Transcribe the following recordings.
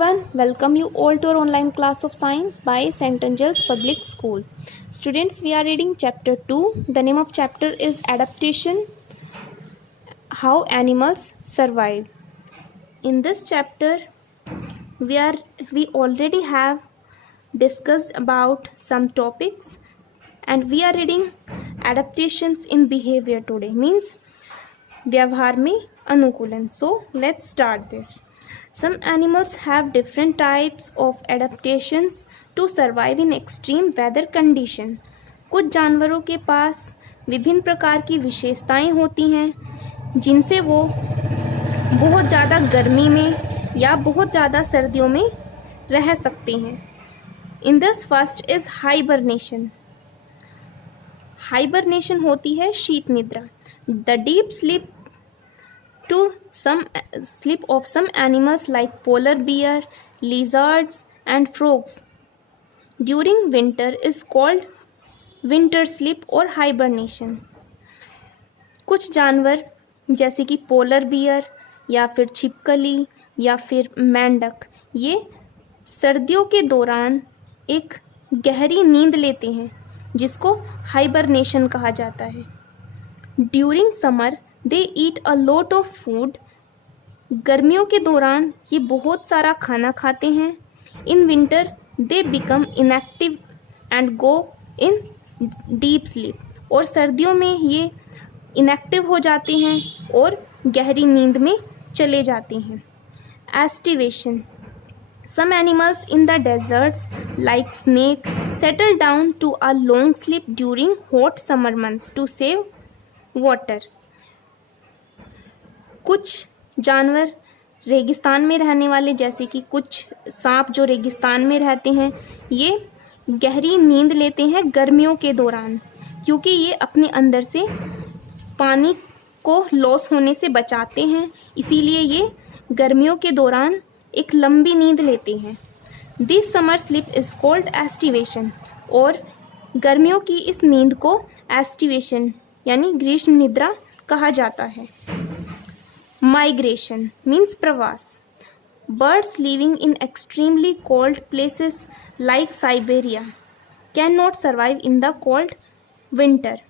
everyone, welcome you all to our online class of science by St. Angel's Public School. Students, we are reading chapter 2. The name of chapter is Adaptation, How Animals Survive. In this chapter, we already have discussed about some topics and we are reading adaptations in behavior today, means व्यवहार में अनुकूलन. So let's start this. Some animals have different types of adaptations to survive in extreme weather condition. कुछ जानवरों के पास विभिन्न प्रकार की विशेषताएं होती हैं जिनसे वो बहुत ज़्यादा गर्मी में या बहुत ज़्यादा सर्दियों में रह सकते हैं. In this first is hibernation. Hibernation होती है शीत निद्रा. The deep sleep of some animals like polar bear, lizards and frogs during winter is called winter sleep or hibernation. कुछ जानवर जैसे कि पोलर बियर या फिर छिपकली या फिर मेंढक ये सर्दियों के दौरान एक गहरी नींद लेते हैं जिसको हाइबरनेशन कहा जाता है. During summer they eat a lot of food. गर्मियों के दौरान ये बहुत सारा खाना खाते हैं. In winter they become inactive and go in deep sleep. और सर्दियों में ये इनएक्टिव हो जाते हैं और गहरी नींद में चले जाते हैं. Aestivation. Some animals in the deserts like snake settle down to a long sleep during hot summer months to save water. कुछ जानवर रेगिस्तान में रहने वाले जैसे कि कुछ सांप जो रेगिस्तान में रहते हैं ये गहरी नींद लेते हैं गर्मियों के दौरान क्योंकि ये अपने अंदर से पानी को लॉस होने से बचाते हैं. इसीलिए ये गर्मियों के दौरान एक लंबी नींद लेते हैं. This summer sleep is called aestivation. और गर्मियों की इस नींद को एस्टिवेशन यानी ग्रीष्म निद्रा कहा जाता है. माइग्रेशन मीन्स प्रवास. Birds living in extremely cold places like Siberia can not survive in the cold winter.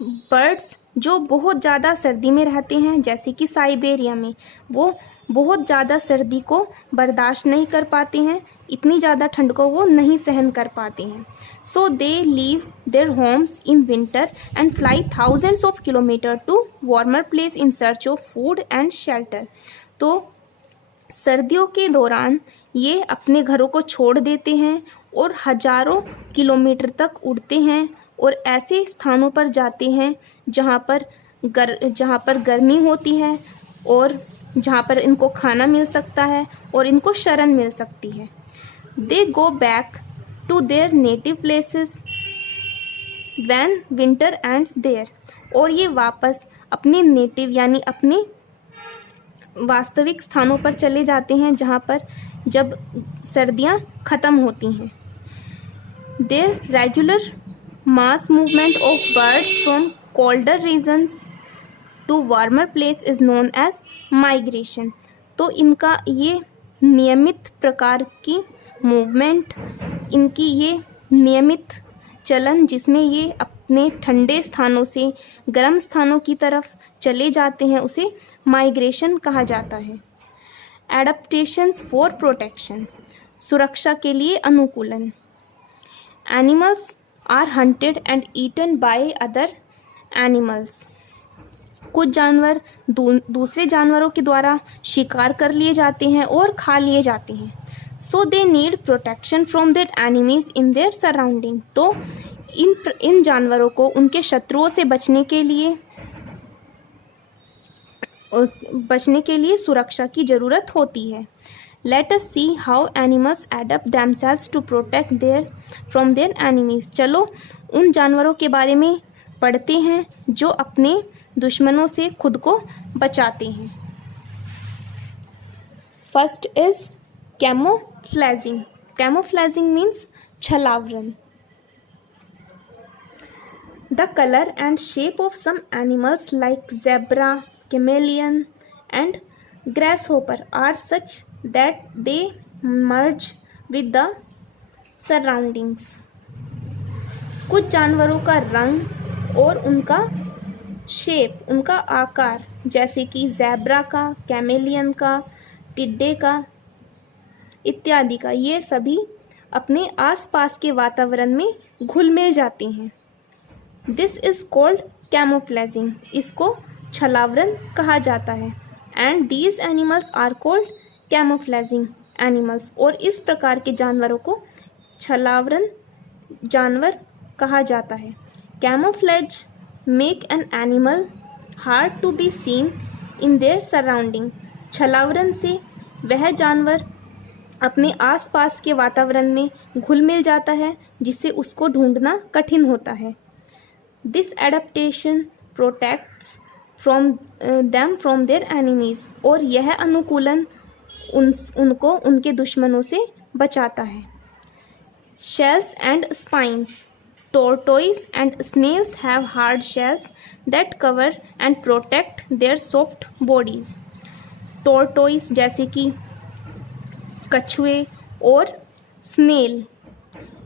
Birds जो बहुत ज़्यादा सर्दी में रहते हैं जैसे कि साइबेरिया में वो बहुत ज़्यादा सर्दी को बर्दाश्त नहीं कर पाते हैं. इतनी ज़्यादा ठंड को वो नहीं सहन कर पाते हैं. So they leave their homes in winter and fly thousands of kilometre to warmer place in search of food and shelter. तो सर्दियों के दौरान ये अपने घरों को छोड़ देते हैं और हजारों किलोमीटर तक उड़ते हैं और ऐसे स्थानों पर जाते हैं जहाँ पर गर्मी होती है और जहाँ पर इनको खाना मिल सकता है और इनको शरण मिल सकती है. They go back to their native places when winter ends there. और ये वापस अपने नेटिव यानी अपने वास्तविक स्थानों पर चले जाते हैं जहाँ पर जब सर्दियाँ ख़त्म होती हैं. There regular mass movement of birds from colder regions to warmer place is known as migration. तो इनका ये नियमित प्रकार की मूवमेंट, इनकी ये नियमित चलन जिसमें ये अपने ठंडे स्थानों से गर्म स्थानों की तरफ चले जाते हैं उसे माइग्रेशन कहा जाता है. Adaptations for protection. सुरक्षा के लिए अनुकूलन. Animals are hunted and eaten by other animals. कुछ जानवर दूसरे जानवरों के द्वारा शिकार कर लिए जाते हैं और खा लिए जाते हैं. So they need protection from their enemies in their surrounding. तो इन जानवरों को उनके शत्रुओं से बचने के लिए सुरक्षा की ज़रूरत होती है. Let us see how animals adapt themselves to protect their from their enemies. चलो उन जानवरों के बारे में पढ़ते हैं जो अपने दुश्मनों से खुद को बचाते हैं. First is camouflaging. Camouflaging means छलावरण. The colour and shape of some animals like zebra, chameleon and grasshopper are such that they merge with the surroundings. कुछ जानवरों का रंग और उनका शेप, उनका आकार, जैसे कि ज़ेब्रा का, कैमेलियन का, टिड्डे का इत्यादि का, ये सभी अपने आसपास के वातावरण में घुल मिल जाते हैं। दिस इज कॉल्ड कैमोफ्लेजिंग, इसको छलावरण कहा जाता है। And these animals are called camouflaging animals, और इस प्रकार के जानवरों को छलावरण जानवर कहा जाता है। Camouflage make an animal hard to be seen in their surrounding. छलावरण से वह जानवर अपने आसपास के वातावरण में घुल मिल जाता है, जिससे उसको ढूंढना कठिन होता है। This adaptation protects from them from their enemies, और यह अनुकूलन उनको उनके दुश्मनों से बचाता है। Shells and spines. Tortoise and snails have hard shells that cover and protect their soft bodies. Tortoise जैसे कि कछुए और स्नेल,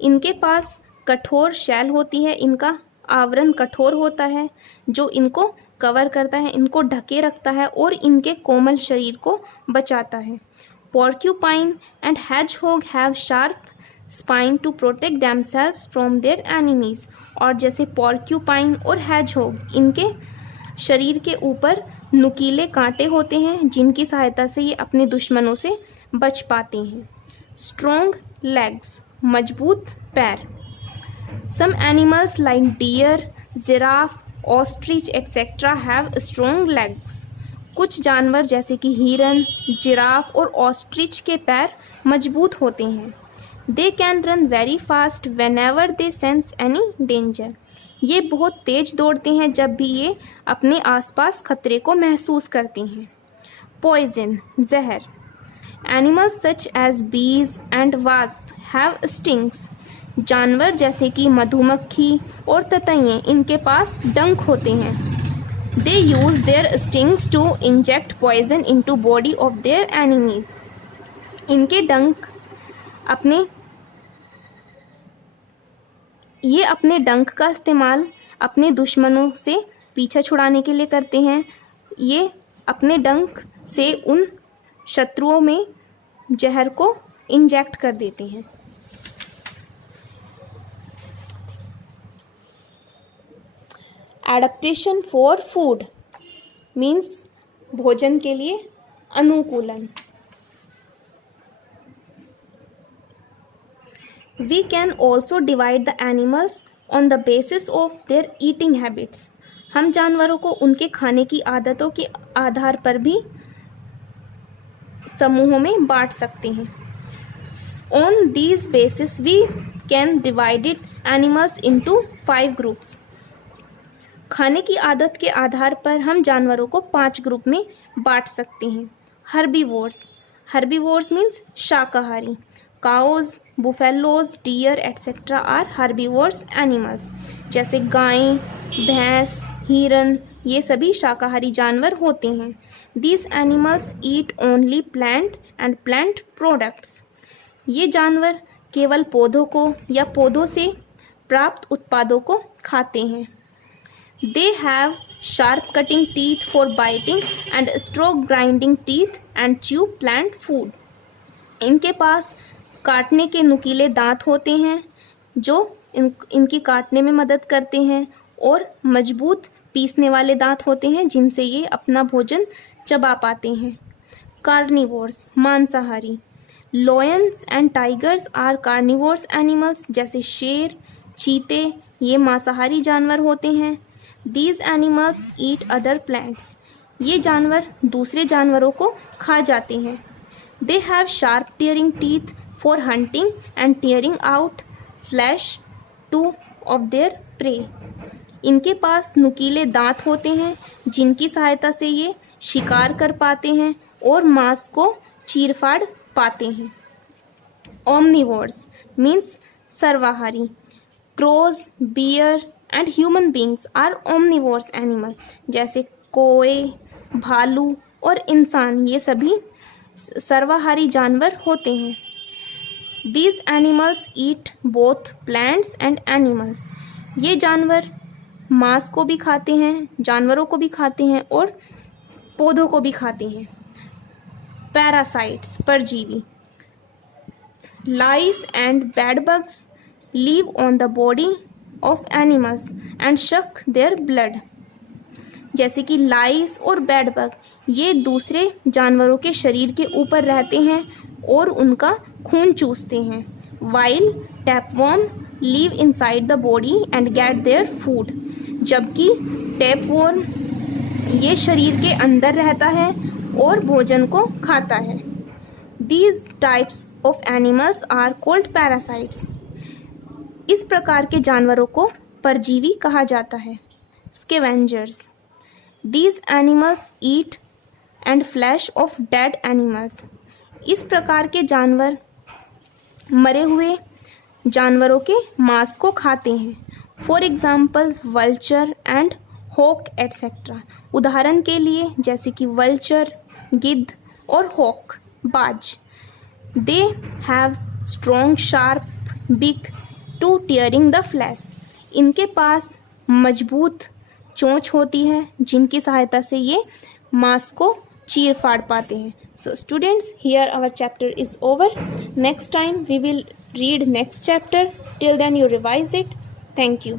इनके पास कठोर शैल होती है, इनका आवरण कठोर होता है जो इनको कवर करता है, इनको ढके रखता है और इनके कोमल शरीर को बचाता है। Porcupine and hedgehog have sharp spine to protect themselves from their enemies। और जैसे porcupine और hedgehog, इनके शरीर के ऊपर नुकीले कांटे होते हैं जिनकी सहायता से ये अपने दुश्मनों से बच पाते हैं। Strong legs, मजबूत पैर। Some animals like deer, giraffe, ostrich etc. have strong legs। कुछ जानवर जैसे कि हिरन, जिराफ और ऑस्ट्रिच के पैर मजबूत होते हैं। They can run very fast whenever they sense any danger। ये बहुत तेज दौड़ते हैं जब भी ये अपने आसपास खतरे को महसूस करते हैं। Poison, जहर। Animals such as bees and wasp have stings। जानवर जैसे कि मधुमक्खी और ततैयें, इनके पास डंक होते हैं। They use their stings to inject poison into body of their enemies। इनके डंक अपने डंक का इस्तेमाल अपने दुश्मनों से पीछा छुड़ाने के लिए करते हैं। ये अपने डंक से उन शत्रुओं में जहर को इंजेक्ट कर देते हैं। एडेप्टेशन फॉर फूड मीन्स भोजन के लिए अनुकूलन। We can also divide the animals on the basis of their eating habits। हम जानवरों को उनके खाने की आदतों के आधार पर भी समूहों में बांट सकते हैं। On these basis we can divide animals into 5 groups। खाने की आदत के आधार पर हम जानवरों को 5 ग्रुप में बांट सकते हैं। हर्बीवोर्स मीन्स शाकाहारी। Cows, buffaloes, deer etcetera are herbivores animals. जैसे गायें, भैंस, हिरन, ये सभी शाकाहारी जानवर होते हैं। These animals eat only plant and plant products. ये जानवर केवल पौधों को या पौधों से प्राप्त उत्पादों को खाते हैं। They have sharp cutting teeth for biting and straw grinding teeth and chew plant food। इनके पास काटने के नुकीले दांत होते हैं जो इनकी काटने में मदद करते हैं, और मजबूत पीसने वाले दांत होते हैं जिनसे ये अपना भोजन चबा पाते हैं। कार्निवोर्स, मांसाहारी। Lions and tigers are carnivores animals. जैसे शेर, चीते, ये मांसाहारी जानवर होते हैं। These animals eat other plants। ये जानवर दूसरे जानवरों को खा जाते हैं। They have sharp tearing teeth for hunting and tearing out flesh of their prey। इनके पास नुकीले दांत होते हैं जिनकी सहायता से ये शिकार कर पाते हैं और मांस को चीर-फाड़ पाते हैं। Omnivores means सर्वाहारी। Crows, bear and human beings are omnivores animal. जैसे कोए, भालू और इंसान, ये सभी सर्वाहारी जानवर होते हैं। These animals eat both plants and animals. ये जानवर मांस को भी खाते हैं, जानवरों को भी खाते हैं और पौधों को भी खाते हैं। पैरासाइट्स, परजीवी। Lice and bedbugs live on the body of animals and suck their blood. जैसे कि लाइस और बेडबग, ये दूसरे जानवरों के शरीर के ऊपर रहते हैं और उनका खून चूसते हैं। While tapeworm live inside the body and get their food. जबकि टैपवॉर्म ये शरीर के अंदर रहता है और भोजन को खाता है। These types of animals are called parasites. इस प्रकार के जानवरों को परजीवी कहा जाता है। Scavengers, These animals eat and flesh of dead animals. इस प्रकार के जानवर मरे हुए जानवरों के मांस को खाते हैं। For example vulture and hawk etcetera. उदाहरण के लिए जैसे कि वल्चर, गिद्ध और हॉक, बाज। दे हैव स्ट्रॉन्ग शार्प बिक टू टीयरिंग द फ्लैश। इनके पास मजबूत चोंच होती है जिनकी सहायता से ये मांस को चीर फाड़ पाते हैं। So students, here our chapter is over. Next time we will read next chapter. Till then you revise it. Thank you.